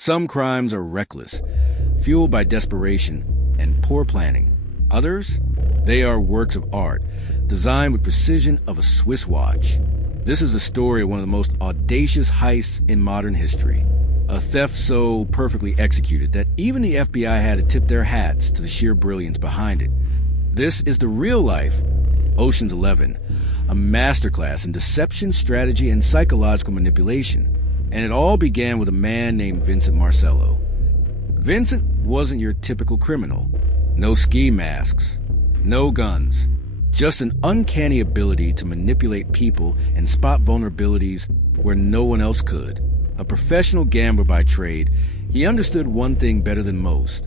Some crimes are reckless, fueled by desperation and poor planning. Others, they are works of art, designed with precision of a Swiss watch. This is the story of one of the most audacious heists in modern history. A theft so perfectly executed that even the FBI had to tip their hats to the sheer brilliance behind it. This is the real-life Ocean's 11, a masterclass in deception, strategy, and psychological manipulation. And it all began with a man named Vincent Marcello. Vincent wasn't your typical criminal. No ski masks, no guns, just an uncanny ability to manipulate people and spot vulnerabilities where no one else could. A professional gambler by trade, he understood one thing better than most.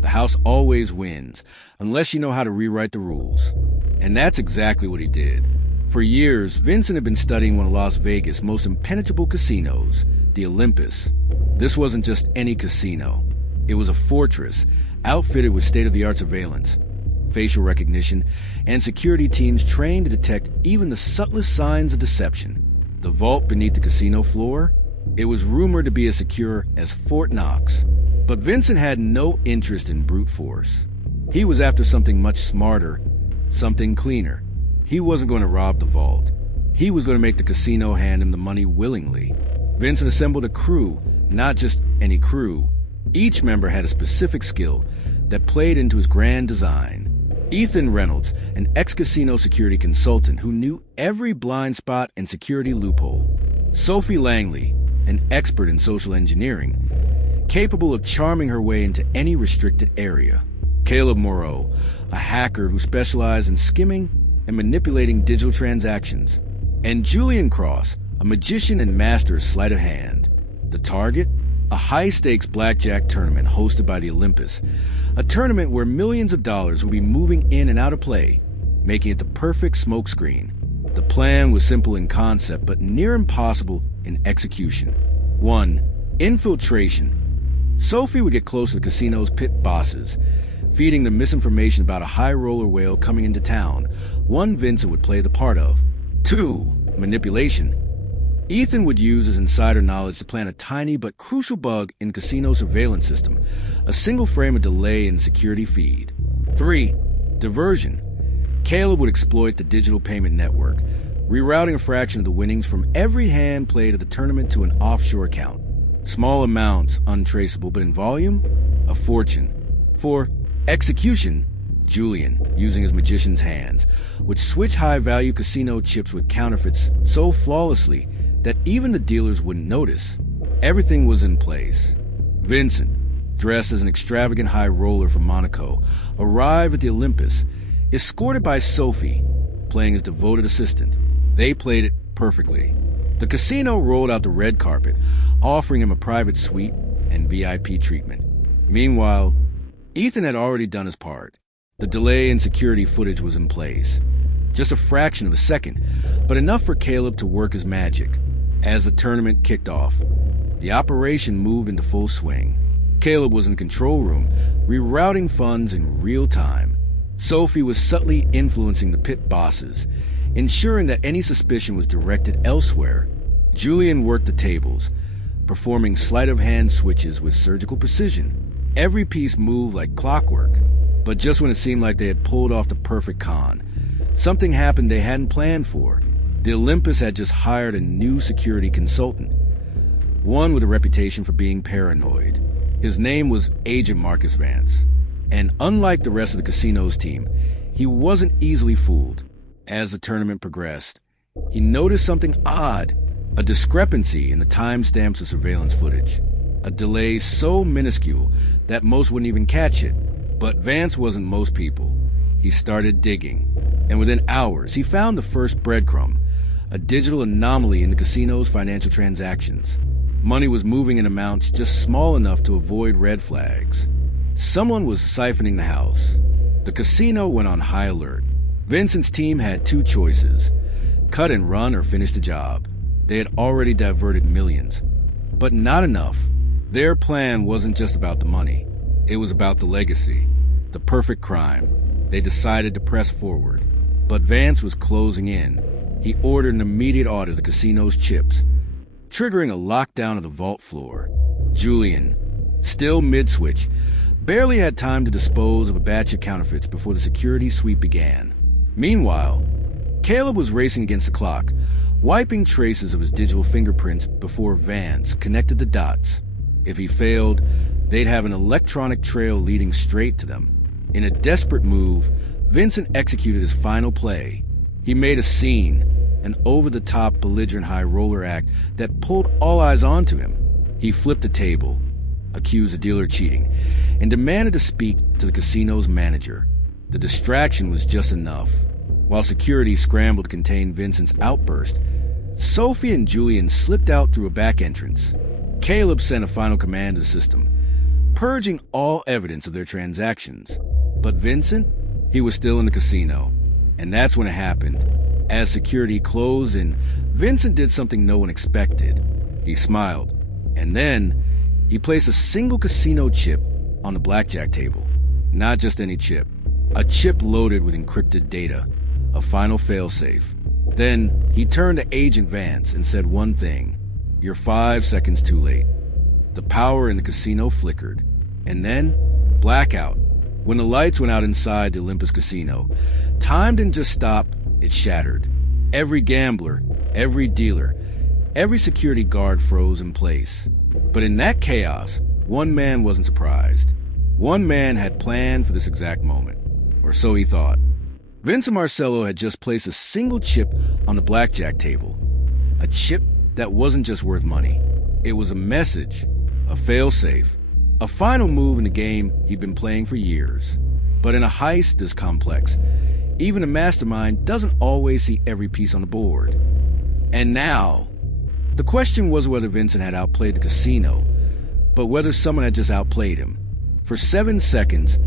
The house always wins, unless you know how to rewrite the rules. And that's exactly what he did. For years, Vincent had been studying one of Las Vegas' most impenetrable casinos, the Olympus. This wasn't just any casino. It was a fortress, outfitted with state-of-the-art surveillance, facial recognition, and security teams trained to detect even the subtlest signs of deception. The vault beneath the casino floor? It was rumored to be as secure as Fort Knox. But Vincent had no interest in brute force. He was after something much smarter, something cleaner. He wasn't going to rob the vault. He was going to make the casino hand him the money willingly. Vincent assembled a crew, not just any crew. Each member had a specific skill that played into his grand design. Ethan Reynolds, an ex-casino security consultant who knew every blind spot and security loophole. Sophie Langley, an expert in social engineering, capable of charming her way into any restricted area. Caleb Moreau, a hacker who specialized in skimming and manipulating digital transactions. And Julian Cross, a magician and master of sleight of hand. The target? A high-stakes blackjack tournament hosted by the Olympus. A tournament where millions of dollars would be moving in and out of play, making it the perfect smokescreen. The plan was simple in concept, but near impossible in execution. 1. Infiltration. Sophie would get close to the casino's pit bosses, feeding them misinformation about a high-roller whale coming into town, one Vincent would play the part of. 2. Manipulation. Ethan would use his insider knowledge to plant a tiny but crucial bug in the casino surveillance system, a single frame of delay in the security feed. 3. Diversion. Caleb would exploit the digital payment network, rerouting a fraction of the winnings from every hand played at the tournament to an offshore account. Small amounts, untraceable, but in volume, a fortune. 4. Execution. Julian, using his magician's hands, would switch high-value casino chips with counterfeits so flawlessly that even the dealers wouldn't notice. Everything was in place. Vincent, dressed as an extravagant high roller from Monaco, arrived at the Olympus, escorted by Sophie, playing his devoted assistant. They played it perfectly. The casino rolled out the red carpet, offering him a private suite and VIP treatment. Meanwhile, Ethan had already done his part. The delay in security footage was in place. Just a fraction of a second, but enough for Caleb to work his magic. As the tournament kicked off, the operation moved into full swing. Caleb was in the control room, rerouting funds in real time. Sophie was subtly influencing the pit bosses, ensuring that any suspicion was directed elsewhere. Julian worked the tables, performing sleight-of-hand switches with surgical precision. Every piece moved like clockwork, but just when it seemed like they had pulled off the perfect con, something happened they hadn't planned for. The Olympus had just hired a new security consultant, one with a reputation for being paranoid. His name was Agent Marcus Vance, and unlike the rest of the casino's team, he wasn't easily fooled. As the tournament progressed, he noticed something odd, a discrepancy in the timestamps of surveillance footage, a delay so minuscule that most wouldn't even catch it. But Vance wasn't most people. He started digging, and within hours, he found the first breadcrumb, a digital anomaly in the casino's financial transactions. Money was moving in amounts just small enough to avoid red flags. Someone was siphoning the house. The casino went on high alert. Vincent's team had two choices: cut and run or finish the job. They had already diverted millions, but not enough. Their plan wasn't just about the money. It was about the legacy, the perfect crime. They decided to press forward, but Vance was closing in. He ordered an immediate audit of the casino's chips, triggering a lockdown of the vault floor. Julian, still mid-switch, barely had time to dispose of a batch of counterfeits before the security sweep began. Meanwhile, Caleb was racing against the clock, wiping traces of his digital fingerprints before Vance connected the dots. If he failed, they'd have an electronic trail leading straight to them. In a desperate move, Vincent executed his final play. He made a scene, an over-the-top belligerent high roller act that pulled all eyes onto him. He flipped a table, accused the dealer of cheating, and demanded to speak to the casino's manager. The distraction was just enough. While security scrambled to contain Vincent's outburst, Sophie and Julian slipped out through a back entrance. Caleb sent a final command to the system, purging all evidence of their transactions. But Vincent, he was still in the casino. And that's when it happened. As security closed in, Vincent did something no one expected. He smiled. And then, he placed a single casino chip on the blackjack table. Not just any chip. A chip loaded with encrypted data. A final failsafe. Then, he turned to Agent Vance and said one thing. "You're 5 seconds too late." The power in the casino flickered. And then, blackout. When the lights went out inside the Olympus Casino, time didn't just stop, it shattered. Every gambler, every dealer, every security guard froze in place. But in that chaos, one man wasn't surprised. One man had planned for this exact moment. Or so he thought. Vincent Marcello had just placed a single chip on the blackjack table. A chip that wasn't just worth money. It was a message, a failsafe, a final move in the game he'd been playing for years. But in a heist this complex, even a mastermind doesn't always see every piece on the board. And now, the question was whether Vincent had outplayed the casino, but whether someone had just outplayed him. For 7 seconds,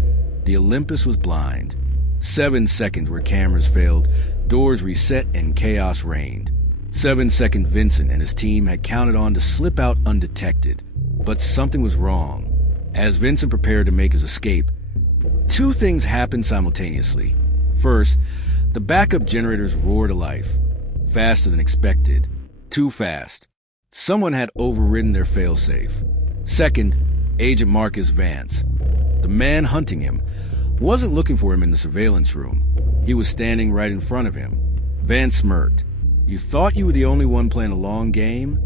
the Olympus was blind. 7 seconds where cameras failed, doors reset, and chaos reigned. 7 seconds Vincent and his team had counted on to slip out undetected. But something was wrong. As Vincent prepared to make his escape, two things happened simultaneously. First, the backup generators roared to life, faster than expected. Too fast. Someone had overridden their failsafe. Second, Agent Marcus Vance. The man hunting him wasn't looking for him in the surveillance room. He was standing right in front of him. Vance smirked. "You thought you were the only one playing a long game?"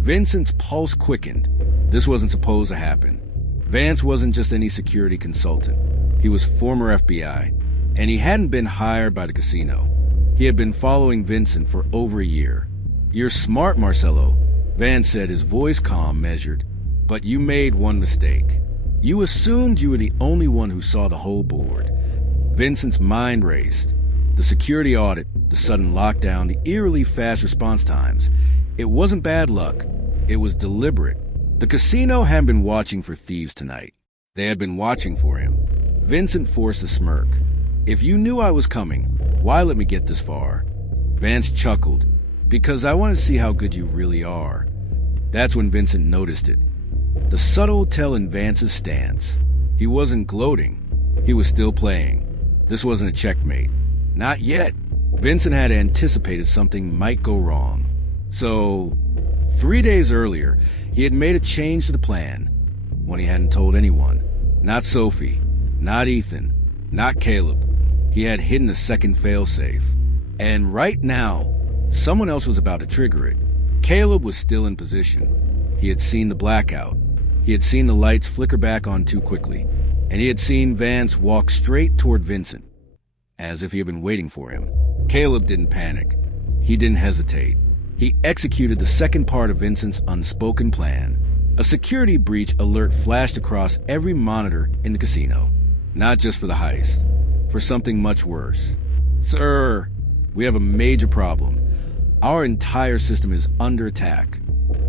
Vincent's pulse quickened. This wasn't supposed to happen. Vance wasn't just any security consultant. He was former FBI, and he hadn't been hired by the casino. He had been following Vincent for over a year. "You're smart, Marcello," Vance said, his voice calm, measured. "But you made one mistake. You assumed you were the only one who saw the whole board." Vincent's mind raced. The security audit, the sudden lockdown, the eerily fast response times. It wasn't bad luck. It was deliberate. The casino hadn't been watching for thieves tonight. They had been watching for him. Vincent forced a smirk. "If you knew I was coming, why let me get this far?" Vance chuckled. "Because I want to see how good you really are." That's when Vincent noticed it. The subtle tell in Vance's stance. He wasn't gloating. He was still playing. This wasn't a checkmate. Not yet. Vincent had anticipated something might go wrong. So, 3 days earlier, he had made a change to the plan. One he hadn't told anyone. Not Sophie. Not Ethan. Not Caleb. He had hidden a second failsafe. And right now, someone else was about to trigger it. Caleb was still in position. He had seen the blackout. He had seen the lights flicker back on too quickly. And he had seen Vance walk straight toward Vincent, as if he had been waiting for him. Caleb didn't panic. He didn't hesitate. He executed the second part of Vincent's unspoken plan. A security breach alert flashed across every monitor in the casino. Not just for the heist, for something much worse. "Sir, we have a major problem. Our entire system is under attack.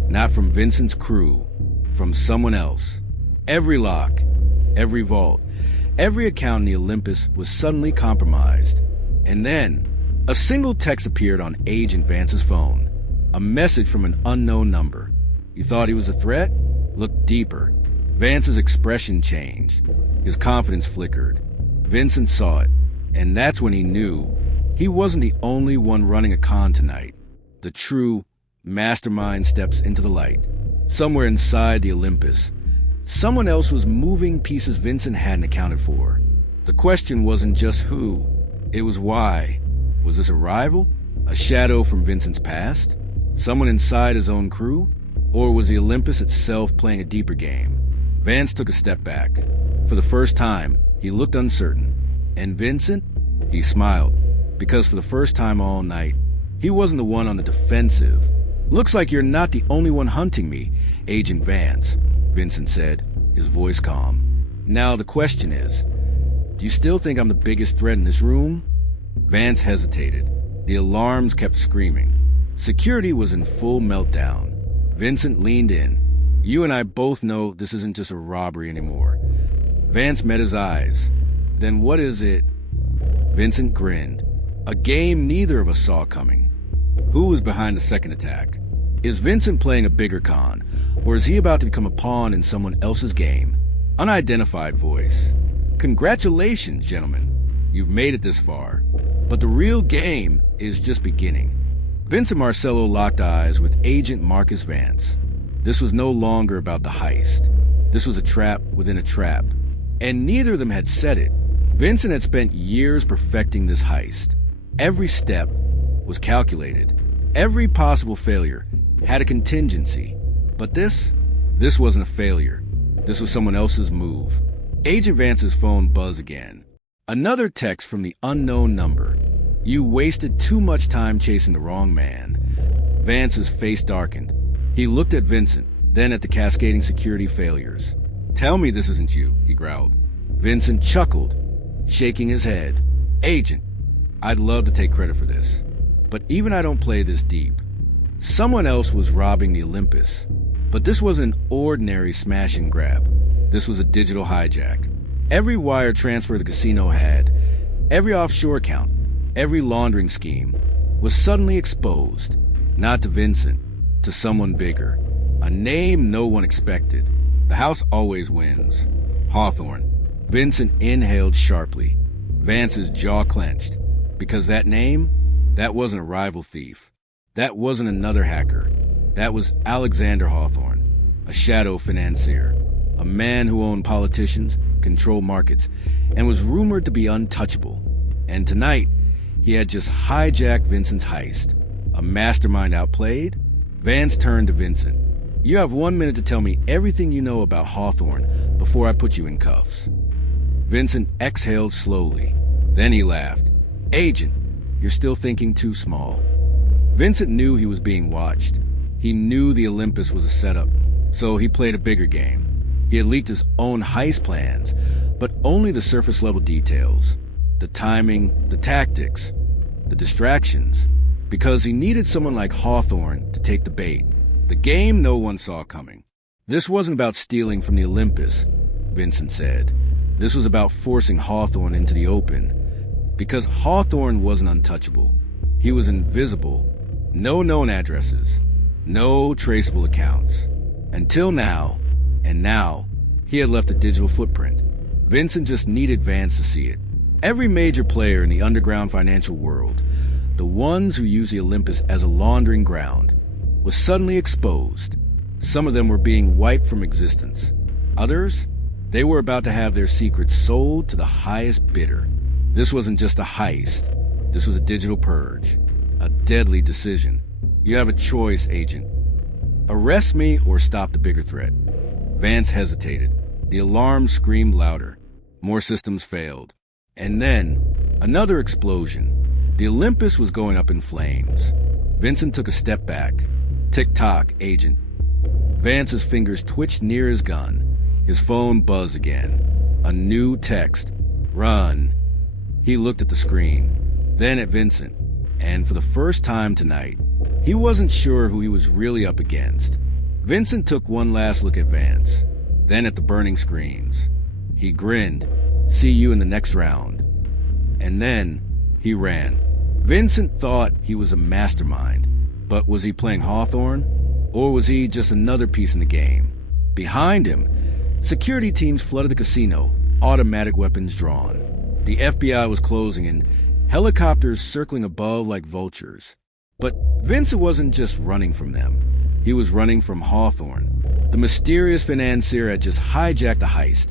Not from Vincent's crew, from someone else. Every lock, every vault, every account in the Olympus was suddenly compromised." And then, a single text appeared on Agent Vance's phone. A message from an unknown number. You thought he was a threat? Look deeper. Vance's expression changed. His confidence flickered. Vincent saw it, and that's when he knew he wasn't the only one running a con tonight. The true mastermind steps into the light. Somewhere inside the Olympus, someone else was moving pieces Vincent hadn't accounted for. The question wasn't just who, it was why. Was this a rival? A shadow from Vincent's past? Someone inside his own crew? Or was the Olympus itself playing a deeper game? Vance took a step back. For the first time, he looked uncertain. And Vincent? He smiled, because for the first time all night, he wasn't the one on the defensive. "Looks like you're not the only one hunting me, Agent Vance," Vincent said, his voice calm. "Now the question is, do you still think I'm the biggest threat in this room?" Vance hesitated. The alarms kept screaming. Security was in full meltdown. Vincent leaned in. "You and I both know this isn't just a robbery anymore." Vance met his eyes. "Then what is it?" Vincent grinned. "A game neither of us saw coming." Who was behind the second attack? Is Vincent playing a bigger con, or is he about to become a pawn in someone else's game? Unidentified voice. "Congratulations, gentlemen. You've made it this far. But the real game is just beginning." Vincent Marcello locked eyes with Agent Marcus Vance. This was no longer about the heist. This was a trap within a trap. And neither of them had said it. Vincent had spent years perfecting this heist. Every step was calculated. Every possible failure had a contingency. But this wasn't a failure. This was someone else's move. Agent Vance's phone buzzed again. Another text from the unknown number. "You wasted too much time chasing the wrong man." Vance's face darkened. He looked at Vincent, then at the cascading security failures. "Tell me this isn't you," he growled. Vincent chuckled, shaking his head. "Agent, I'd love to take credit for this, but even I don't play this deep. Someone else was robbing the Olympus. But this wasn't an ordinary smash and grab. This was a digital hijack. Every wire transfer the casino had, every offshore account, every laundering scheme was suddenly exposed. Not to Vincent, to someone bigger. A name no one expected. The house always wins. Hawthorne. Vincent inhaled sharply. Vance's jaw clenched. Because that name, that wasn't a rival thief. That wasn't another hacker. That was Alexander Hawthorne, a shadow financier, a man who owned politicians, controlled markets, and was rumored to be untouchable. And tonight, he had just hijacked Vincent's heist. A mastermind outplayed? Vance turned to Vincent. "You have 1 minute to tell me everything you know about Hawthorne before I put you in cuffs." Vincent exhaled slowly. Then he laughed. "Agent, you're still thinking too small." Vincent knew he was being watched. He knew the Olympus was a setup, so he played a bigger game. He had leaked his own heist plans, but only the surface-level details. The timing, the tactics, the distractions, because he needed someone like Hawthorne to take the bait. The game no one saw coming. This wasn't about stealing from the Olympus, Vincent said. This was about forcing Hawthorne into the open. Because Hawthorne wasn't untouchable. He was invisible. No known addresses. No traceable accounts. Until now. And now, he had left a digital footprint. Vincent just needed Vance to see it. Every major player in the underground financial world, the ones who use the Olympus as a laundering ground, was suddenly exposed. Some of them were being wiped from existence. Others, they were about to have their secrets sold to the highest bidder. This wasn't just a heist. This was a digital purge. A deadly decision. You have a choice, Agent. Arrest me or stop the bigger threat. Vance hesitated. The alarm screamed louder. More systems failed. And then, another explosion. The Olympus was going up in flames. Vincent took a step back. Tick-tock, Agent. Vance's fingers twitched near his gun. His phone buzzed again. A new text. Run. He looked at the screen, then at Vincent. And for the first time tonight, he wasn't sure who he was really up against. Vincent took one last look at Vance, then at the burning screens. He grinned. See you in the next round. And then he ran. Vincent thought he was a mastermind, but was he playing Hawthorne? Or was he just another piece in the game? Behind him, security teams flooded the casino, automatic weapons drawn. The FBI was closing and helicopters circling above like vultures. But Vincent wasn't just running from them. He was running from Hawthorne. The mysterious financier had just hijacked a heist,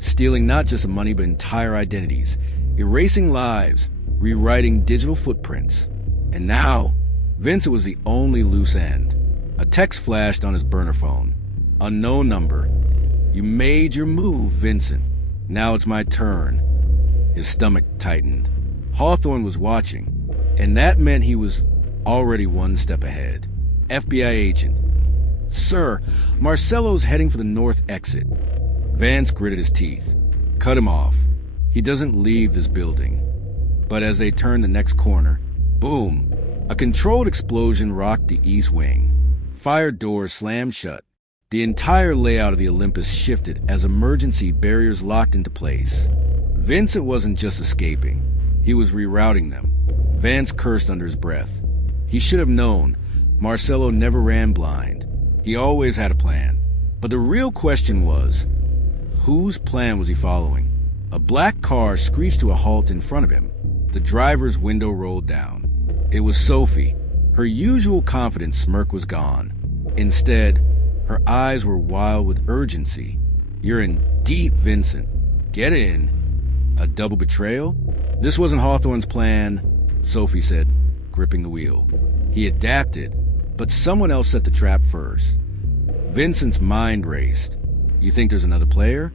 stealing not just money but entire identities, erasing lives, rewriting digital footprints. And now, Vincent was the only loose end. A text flashed on his burner phone. Unknown number. "You made your move, Vincent. Now it's my turn." His stomach tightened. Hawthorne was watching, and that meant he was already one step ahead. FBI agent. "Sir, Marcello's heading for the north exit." Vance gritted his teeth. Cut him off. He doesn't leave this building. But as they turned the next corner, boom! A controlled explosion rocked the east wing. Fire doors slammed shut. The entire layout of the Olympus shifted as emergency barriers locked into place. Vincent wasn't just escaping. He was rerouting them. Vance cursed under his breath. He should have known. Marcello never ran blind. He always had a plan. But the real question was, whose plan was he following? A black car screeched to a halt in front of him. The driver's window rolled down. It was Sophie. Her usual confident smirk was gone. Instead, her eyes were wild with urgency. "You're in deep, Vincent. Get in." A double betrayal? This wasn't Hawthorne's plan, Sophie said, gripping the wheel. He adapted, but someone else set the trap first. Vincent's mind raced. "You think there's another player?"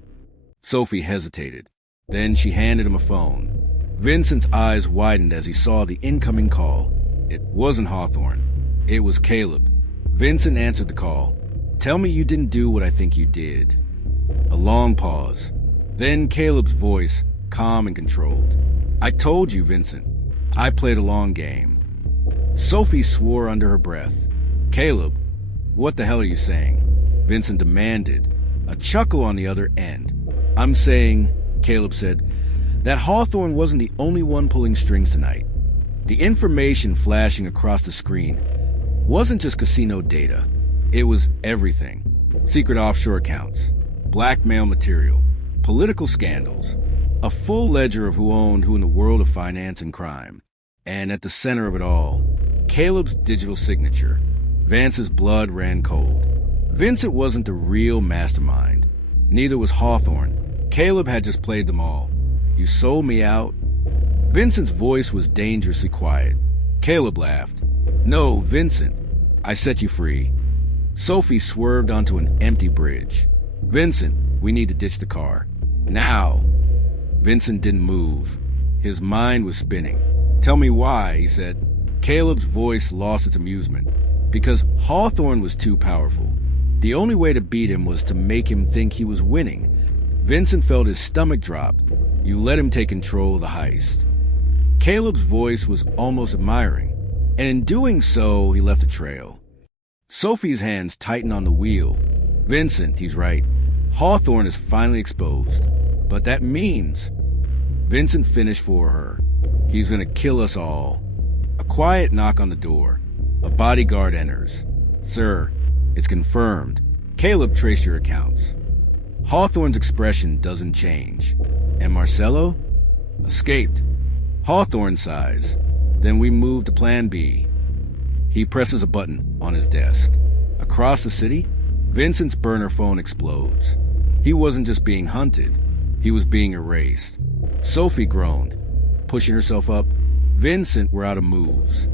Sophie hesitated. Then she handed him a phone. Vincent's eyes widened as he saw the incoming call. It wasn't Hawthorne. It was Caleb. Vincent answered the call. "Tell me you didn't do what I think you did." A long pause. Then Caleb's voice, calm and controlled. "I told you, Vincent. I played a long game." Sophie swore under her breath. "Caleb, what the hell are you saying?" Vincent demanded, a chuckle on the other end. "I'm saying," Caleb said, "that Hawthorne wasn't the only one pulling strings tonight. The information flashing across the screen wasn't just casino data. It was everything. Secret offshore accounts, blackmail material, political scandals, a full ledger of who owned who in the world of finance and crime. And at the center of it all, Caleb's digital signature. Vance's blood ran cold. Vincent wasn't the real mastermind. Neither was Hawthorne. Caleb had just played them all. "You sold me out." Vincent's voice was dangerously quiet. Caleb laughed. "No, Vincent. I set you free." Sophie swerved onto an empty bridge. "Vincent, we need to ditch the car. Now." Vincent didn't move. His mind was spinning. "Tell me why," he said. Caleb's voice lost its amusement. "Because Hawthorne was too powerful. The only way to beat him was to make him think he was winning." Vincent felt his stomach drop. "You let him take control of the heist." Caleb's voice was almost admiring, and in doing so, he left a trail. Sophie's hands tightened on the wheel. "Vincent, he's right. Hawthorne is finally exposed. But that means..." Vincent finished for her. "He's gonna kill us all." A quiet knock on the door. A bodyguard enters. "Sir, it's confirmed. Caleb traced your accounts." Hawthorne's expression doesn't change. "And Marcello?" "Escaped." Hawthorne sighs. "Then we move to Plan B." He presses a button on his desk. Across the city, Vincent's burner phone explodes. He wasn't just being hunted. He was being erased. Sophie groaned, pushing herself up. Vincent, we're out of moves.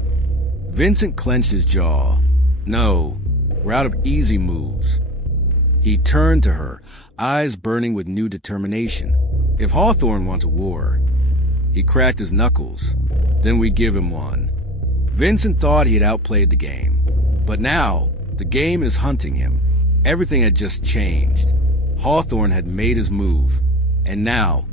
Vincent clenched his jaw. "No, we're out of easy moves." He turned to her, eyes burning with new determination. If Hawthorne wants a war, he cracked his knuckles. Then we give him one. Vincent thought he had outplayed the game. But now, the game is hunting him. Everything had just changed. Hawthorne had made his move. And now,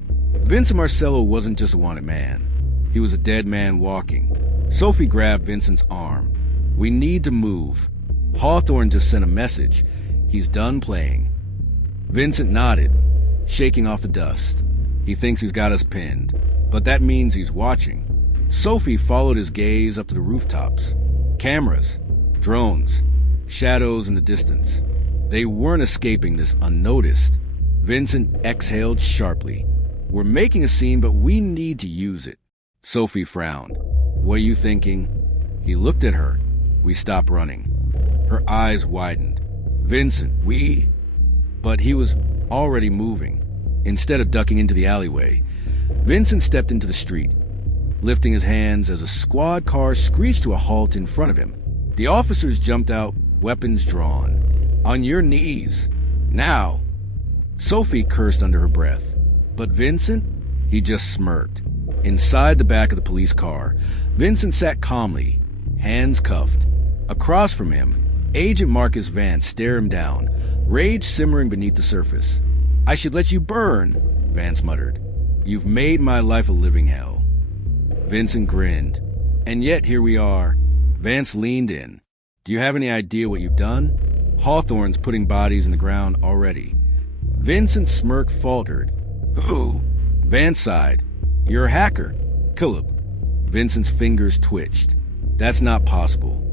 Vincent Marcello wasn't just a wanted man. He was a dead man walking. Sophie grabbed Vincent's arm. "We need to move. Hawthorne just sent a message. He's done playing." Vincent nodded, shaking off the dust. He thinks he's got us pinned, but that means he's watching. Sophie followed his gaze up to the rooftops. Cameras, drones, shadows in the distance. They weren't escaping this unnoticed. Vincent exhaled sharply. "We're making a scene, but we need to use it." Sophie frowned. "What are you thinking?" He looked at her. "We stop running." Her eyes widened. Vincent, we... But he was already moving. Instead of ducking into the alleyway, Vincent stepped into the street, lifting his hands as a squad car screeched to a halt in front of him. The officers jumped out, weapons drawn. On your knees. Now. Sophie cursed under her breath. But Vincent? He just smirked. Inside the back of the police car, Vincent sat calmly, hands cuffed. Across from him, Agent Marcus Vance stared him down, rage simmering beneath the surface. I should let you burn, Vance muttered. You've made my life a living hell. Vincent grinned. And yet here we are. Vance leaned in. Do you have any idea what you've done? Hawthorne's putting bodies in the ground already. Vincent's smirk faltered. Who? Vance sighed. You're a hacker. Caleb. Vincent's fingers twitched. That's not possible.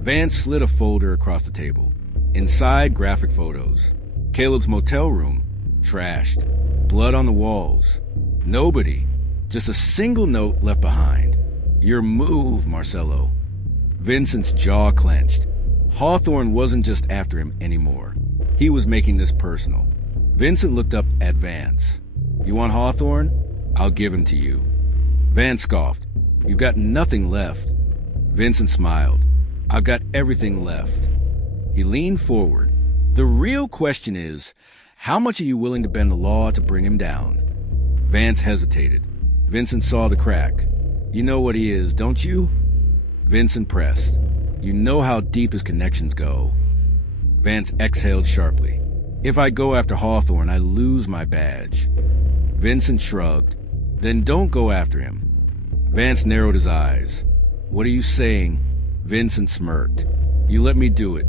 Vance slid a folder across the table. Inside, graphic photos. Caleb's motel room. Trashed. Blood on the walls. Nobody. Just a single note left behind. Your move, Marcello. Vincent's jaw clenched. Hawthorne wasn't just after him anymore. He was making this personal. Vincent looked up at Vance. You want Hawthorne? I'll give him to you. Vance scoffed. You've got nothing left. Vincent smiled. I've got everything left. He leaned forward. The real question is, how much are you willing to bend the law to bring him down? Vance hesitated. Vincent saw the crack. You know what he is, don't you? Vincent pressed. You know how deep his connections go. Vance exhaled sharply. If I go after Hawthorne, I lose my badge. Vincent shrugged. Then don't go after him. Vance narrowed his eyes. What are you saying? Vincent smirked. You let me do it.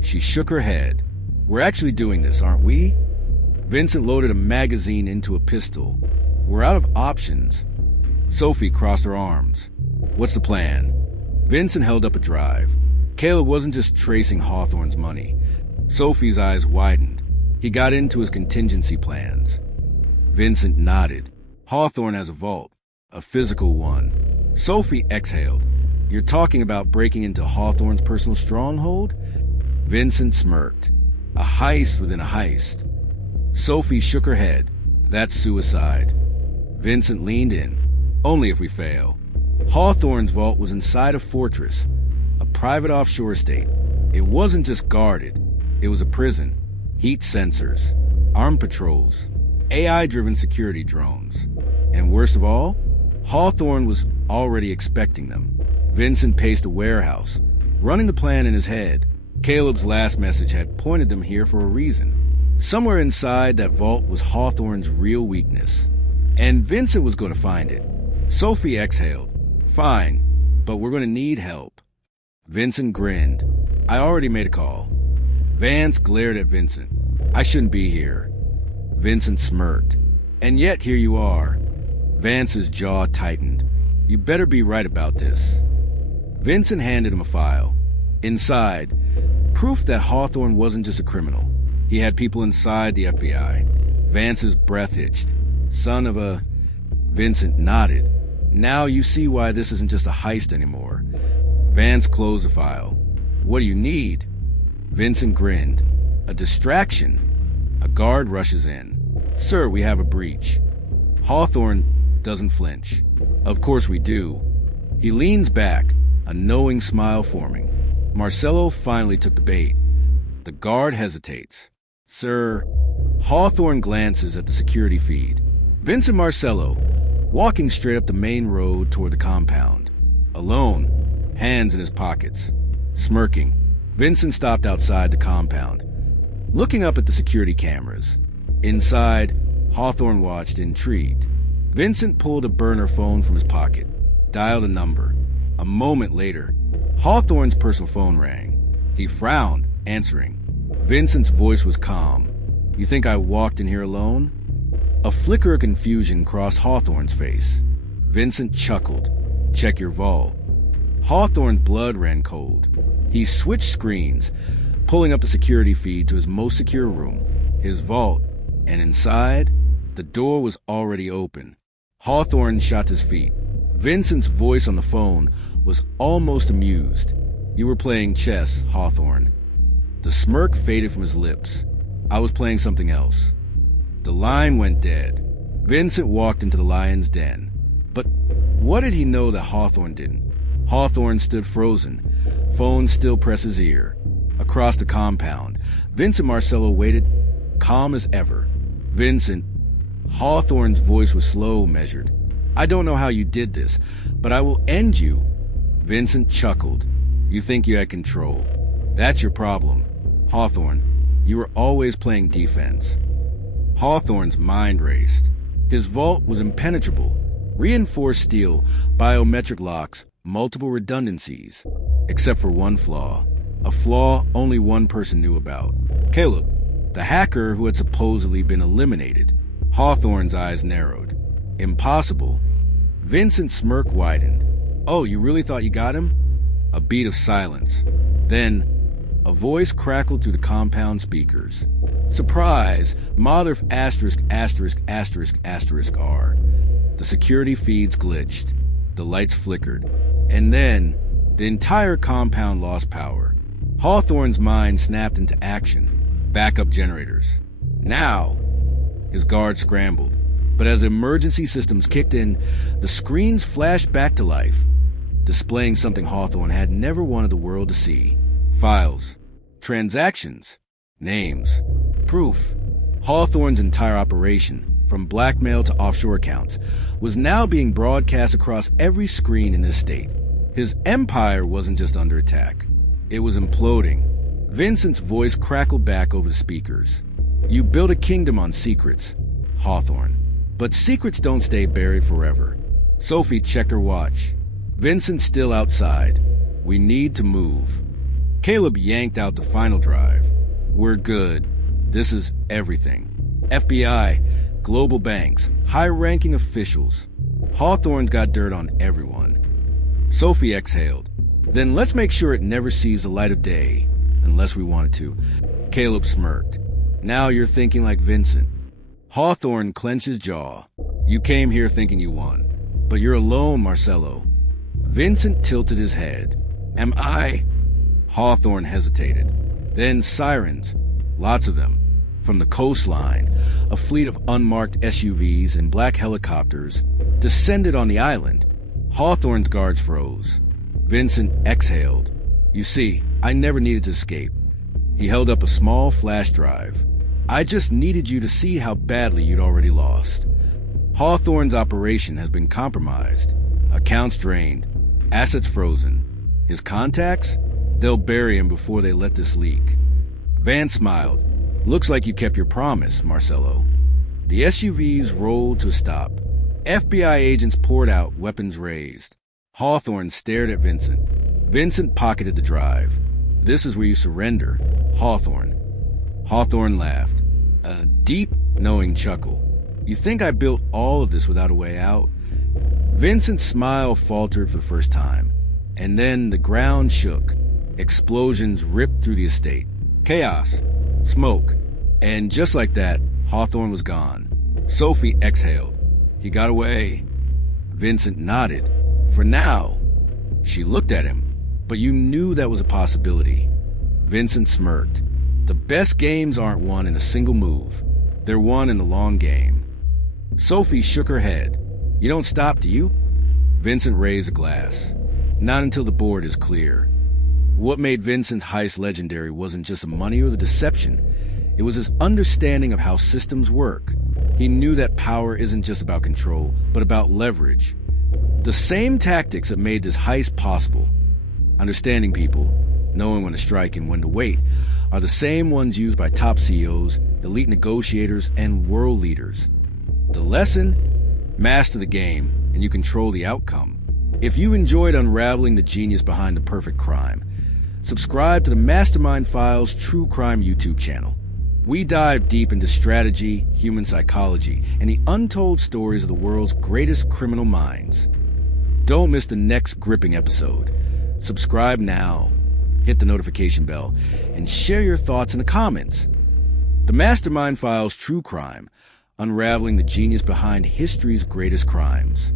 She shook her head. We're actually doing this, aren't we? Vincent loaded a magazine into a pistol. We're out of options. Sophie crossed her arms. What's the plan? Vincent held up a drive. Caleb wasn't just tracing Hawthorne's money. Sophie's eyes widened. He got into his contingency plans. Vincent nodded. Hawthorne has a vault, a physical one. Sophie exhaled. You're talking about breaking into Hawthorne's personal stronghold? Vincent smirked. A heist within a heist. Sophie shook her head. That's suicide. Vincent leaned in. Only if we fail. Hawthorne's vault was inside a fortress, a private offshore estate. It wasn't just guarded. It was a prison. Heat sensors, armed patrols, AI-driven security drones. And worst of all, Hawthorne was already expecting them. Vincent paced a warehouse, running the plan in his head. Caleb's last message had pointed them here for a reason. Somewhere inside that vault was Hawthorne's real weakness. And Vincent was going to find it. Sophie exhaled. Fine, but we're going to need help. Vincent grinned. I already made a call. Vance glared at Vincent. I shouldn't be here. Vincent smirked. And yet here you are. Vance's jaw tightened. You better be right about this. Vincent handed him a file. Inside, proof that Hawthorne wasn't just a criminal. He had people inside the FBI. Vance's breath hitched. Son of a... Vincent nodded. Now you see why this isn't just a heist anymore. Vance closed the file. What do you need? Vincent grinned. A distraction. A guard rushes in. Sir, we have a breach. Hawthorne doesn't flinch. Of course we do. He leans back, a knowing smile forming. Marcello finally took the bait. The guard hesitates. Sir, Hawthorne glances at the security feed. Vincent Marcello, walking straight up the main road toward the compound. Alone, hands in his pockets. Smirking, Vincent stopped outside the compound, looking up at the security cameras. Inside, Hawthorne watched, intrigued. Vincent pulled a burner phone from his pocket, dialed a number. A moment later, Hawthorne's personal phone rang. He frowned, answering. Vincent's voice was calm. You think I walked in here alone? A flicker of confusion crossed Hawthorne's face. Vincent chuckled. Check your vault. Hawthorne's blood ran cold. He switched screens, pulling up the security feed to his most secure room, his vault, and inside, the door was already open. Hawthorne shot to his feet. Vincent's voice on the phone was almost amused. You were playing chess, Hawthorne. The smirk faded from his lips. I was playing something else. The line went dead. Vincent walked into the lion's den. But what did he know that Hawthorne didn't? Hawthorne stood frozen, phone still pressed his ear. Across the compound, Vincent Marcello waited, calm as ever. Vincent, Hawthorne's voice was slow, measured. I don't know how you did this, but I will end you. Vincent chuckled. You think you had control. That's your problem. Hawthorne, you were always playing defense. Hawthorne's mind raced. His vault was impenetrable. Reinforced steel, biometric locks, multiple redundancies. Except for one flaw. A flaw only one person knew about. Caleb, the hacker who had supposedly been eliminated. Hawthorne's eyes narrowed. Impossible. Vincent's smirk widened. Oh, you really thought you got him? A beat of silence. Then, a voice crackled through the compound speakers. Surprise! Mother asterisk asterisk asterisk asterisk R. The security feeds glitched. The lights flickered. And then, the entire compound lost power. Hawthorne's mind snapped into action. Backup generators. Now! His guard scrambled. But as emergency systems kicked in, the screens flashed back to life, displaying something Hawthorne had never wanted the world to see. Files. Transactions. Names. Proof. Hawthorne's entire operation, from blackmail to offshore accounts, was now being broadcast across every screen in his state. His empire wasn't just under attack. It was imploding. Vincent's voice crackled back over the speakers. You built a kingdom on secrets, Hawthorne. But secrets don't stay buried forever. Sophie checked her watch. Vincent's still outside. We need to move. Caleb yanked out the final drive. We're good. This is everything. FBI, global banks, high-ranking officials. Hawthorne's got dirt on everyone. Sophie exhaled. Then let's make sure it never sees the light of day, unless we want it to. Caleb smirked. Now you're thinking like Vincent. Hawthorne clenched his jaw. You came here thinking you won. But you're alone, Marcello. Vincent tilted his head. Am I? Hawthorne hesitated. Then sirens. Lots of them. From the coastline, a fleet of unmarked SUVs and black helicopters descended on the island. Hawthorne's guards froze. Vincent exhaled. You see, I never needed to escape. He held up a small flash drive. I just needed you to see how badly you'd already lost. Hawthorne's operation has been compromised. Accounts drained. Assets frozen. His contacts? They'll bury him before they let this leak. Van smiled. Looks like you kept your promise, Marcello. The SUVs rolled to a stop. FBI agents poured out, weapons raised. Hawthorne stared at Vincent. Vincent pocketed the drive. This is where you surrender, Hawthorne. Hawthorne laughed. A deep, knowing chuckle. You think I built all of this without a way out? Vincent's smile faltered for the first time. And then the ground shook. Explosions ripped through the estate. Chaos. Smoke. And just like that, Hawthorne was gone. Sophie exhaled. He got away. Vincent nodded. For now. She looked at him. But you knew that was a possibility. Vincent smirked. The best games aren't won in a single move. They're won in the long game. Sophie shook her head. You don't stop, do you? Vincent raised a glass. Not until the board is clear. What made Vincent's heist legendary wasn't just the money or the deception. It was his understanding of how systems work. He knew that power isn't just about control, but about leverage. The same tactics that made this heist possible, understanding people, knowing when to strike and when to wait, are the same ones used by top CEOs, elite negotiators, and world leaders. The lesson? Master the game, and you control the outcome. If you enjoyed unraveling the genius behind the perfect crime, subscribe to the Mastermind Files True Crime YouTube channel. We dive deep into strategy, human psychology, and the untold stories of the world's greatest criminal minds. Don't miss the next gripping episode. Subscribe now, hit the notification bell, and share your thoughts in the comments. The Mastermind Files True Crime, unraveling the genius behind history's greatest crimes.